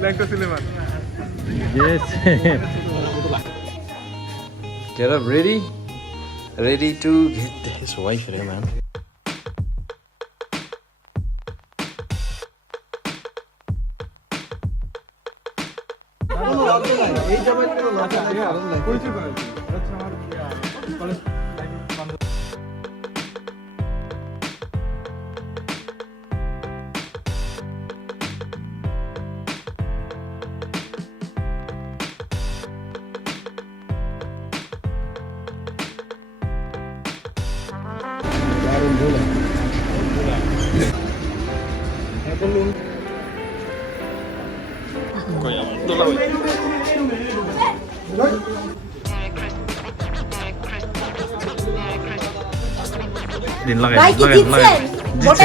Lanka Suleiman. Yes. Get up, ready? Ready to get his wife here, man. Din lagi.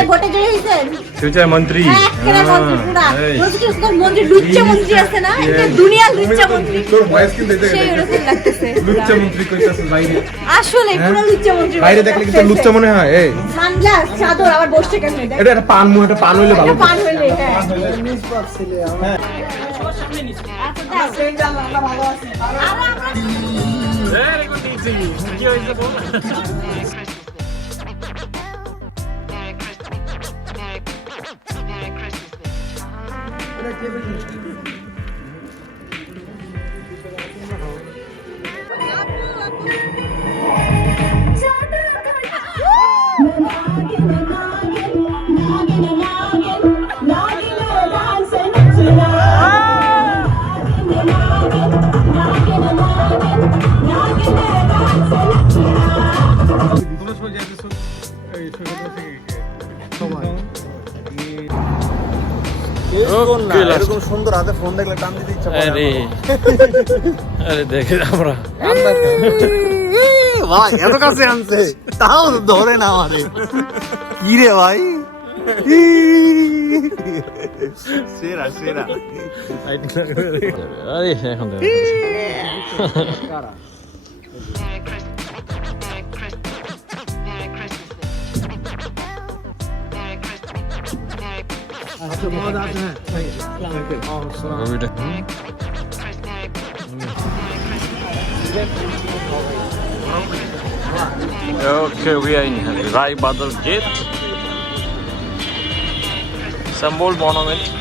ভোটে জয়ী হয়েছেন Future মন্ত্রী। একেবারে মন্ত্রী পুরা রোজকার মন্ত্রী লুচ্চা মন্ত্রী আছে না এটা দুনিয়ার লুচ্চা মন্ত্রী তোর ভয়েস কিন্তু সেই রকম লাগতেছে লুচ্চা মন্ত্রী কইতাছে বাইরে আসলে পুরো লুচ্চা মন্ত্রী বাইরে দেখলে কিন্তু লুচ্চা মনে হয় এই সানগ্লাস চাদর আবার বসছে কেন এটা একটা পান মুহ একটা পান হইলে ভালো পান হইলে হ্যাঁ Very good teaching. কি হইছে বল? তোমরা সবাই যাইতেছো এই সৈকত থেকে সবাই এরকম সুন্দর হাতে ফোন দেখলে টান দিতে ইচ্ছা করে আরে দেখে আমরা ভাই এত কাছে আনছে তাও ধরে না আমারে কি রে ভাই সেরা সেরা আরে এখন দেখ Okay, we are in Rai Badal Gate. Symbol monument.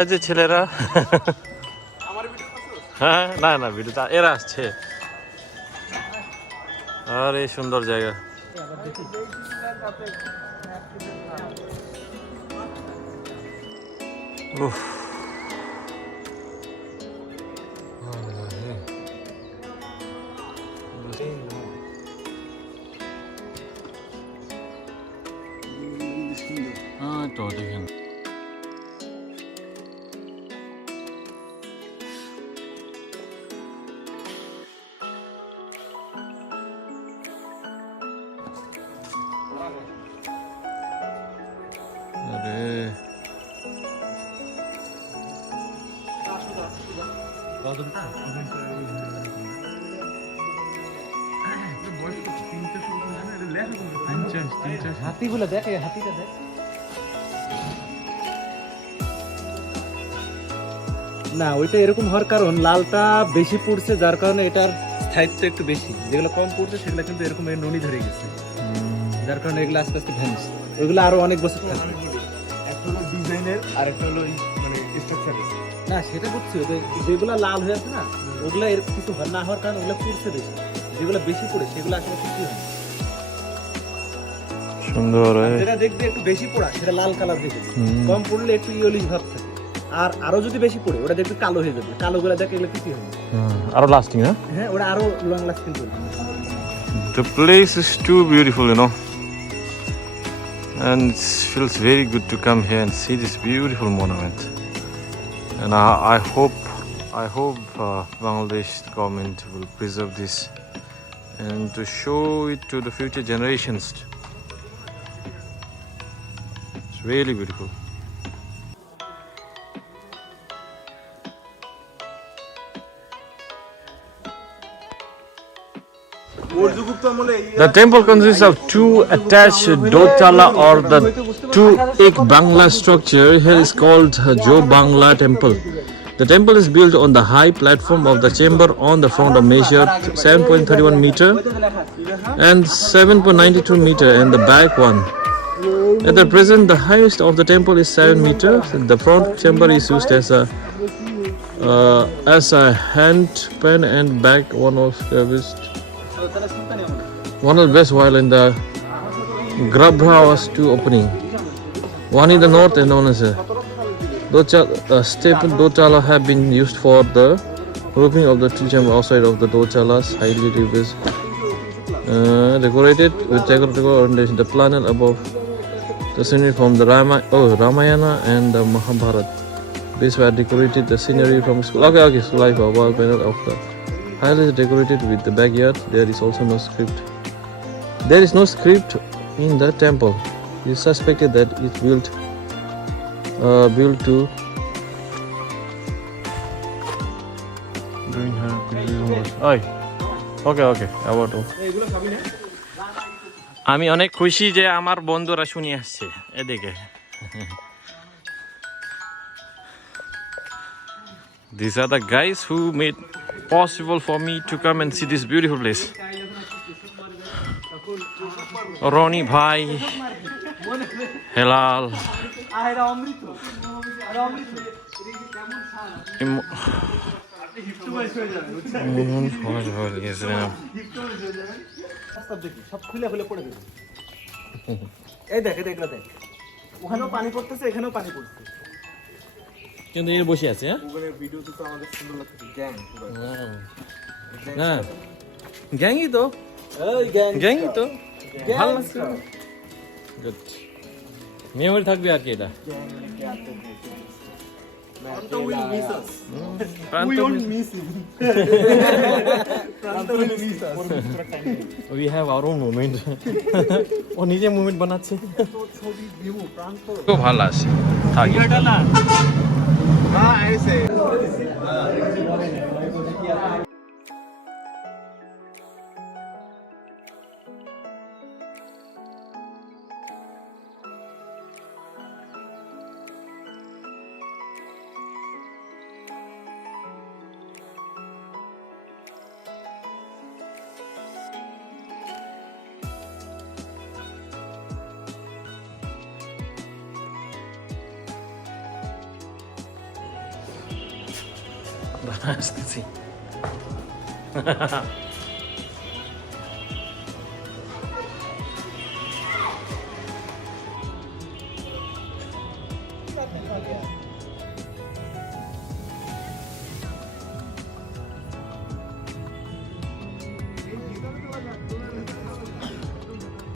এই যে ছেলেরা হ্যাঁ না না ভিডিওটা এরা আসছে আরে সুন্দর জায়গা উফ তো দেখেন হাতিগুলো দেখ এই হাতিটা দেখ না ওইটা এরকম হওয়ার কারণ লালটা বেশি পড়ছে যার কারণে এটার স্থায়িত্ব একটু বেশি যেগুলো কম পড়ছে সেগুলো কিন্তু এরকম ননি ধরে গেছে যার কারণে এগুলো আস্তে আস্তে ভ্যানিশ ওইগুলো আরো অনেক বছর থাকবে একটা হলো ডিজাইনের আর একটা হলো মানে স্ট্রাকচারের না সেটা বুঝছি যেগুলো লাল হয়ে আছে না ওগুলো এর কিছু না হওয়ার কারণে ওগুলো পড়ছে বেশি যেগুলো বেশি পড়ে সেগুলো আসলে কিছু হয় সুন্দর যেটা দেখবে একটু বেশি পড়া সেটা লাল কালার দেখবে কম পড়লে একটু ইয়েলিশ ভাব থাকে আর আরো যদি বেশি পড়ে ওটা দেখবে কালো হয়ে যাবে কালো গুলা দেখে এগুলো কিছু হয় আরো লাস্টিং না হ্যাঁ ওটা আরো লং লাস্টিং করবে The place is too beautiful, you know. and it feels very good to come here and see this beautiful monument. And I hope Bangladesh government will preserve this and to show it to the future generations. It's really beautiful. The temple consists of two attached dotala or the two ek Bangla structure. Here is called Jo Bangla temple. The temple is built on the high platform of the chamber on the front of measured 7.31 meter and 7.92 meter and the back one. At the present, the highest of the temple is 7 meters. The front chamber is used as a hand pan and back one of serviced. One of the best, while in the Grabha was two opening. One in the north and one is a staple dotala have been used for the roofing of the tree chamber outside of the dotalas, highly decorated with decorative ornamentation. The planet above the scenery from the Ramayana and the Mahabharata. These were decorated the scenery from school. Okay, so like a wall panel of the highly decorated with the backyard. There is also no script. There is no script in the temple. It is suspected that it built to doing her. Okay. About আমি অনেক খুশি যে আমার বন্ধুরা শুনি আসছে এদিকে These are the guys who made possible for me to come and see this beautiful place. Ronnie Bhai, Helal. সব খুলে পড়ে দেবে এই দেখ এগুলো দেখ ওখানেও পানি পড়তেছে এখানেও পানি পড়ছে কিন্তু এর বসে আছে হ্যাঁ গুগলের ভিডিওতে তো আমাদের সুন্দর লাগছে গ্যাং পুরো না গ্যাংই তো এই গ্যাংই তো ভালো লাগছে গুড মেমোরি থাকবে আর কি এটা Pranto will miss us. Pranto We won't miss him. Pranto will miss us. We have our own moment. ও নিজে মুভমেন্ট বানাচ্ছে তো ছবি দিব প্রান্ত খুব ভালো আছে থাকি এটা না হ্যাঁ ऐसे আসতেছি Gracias.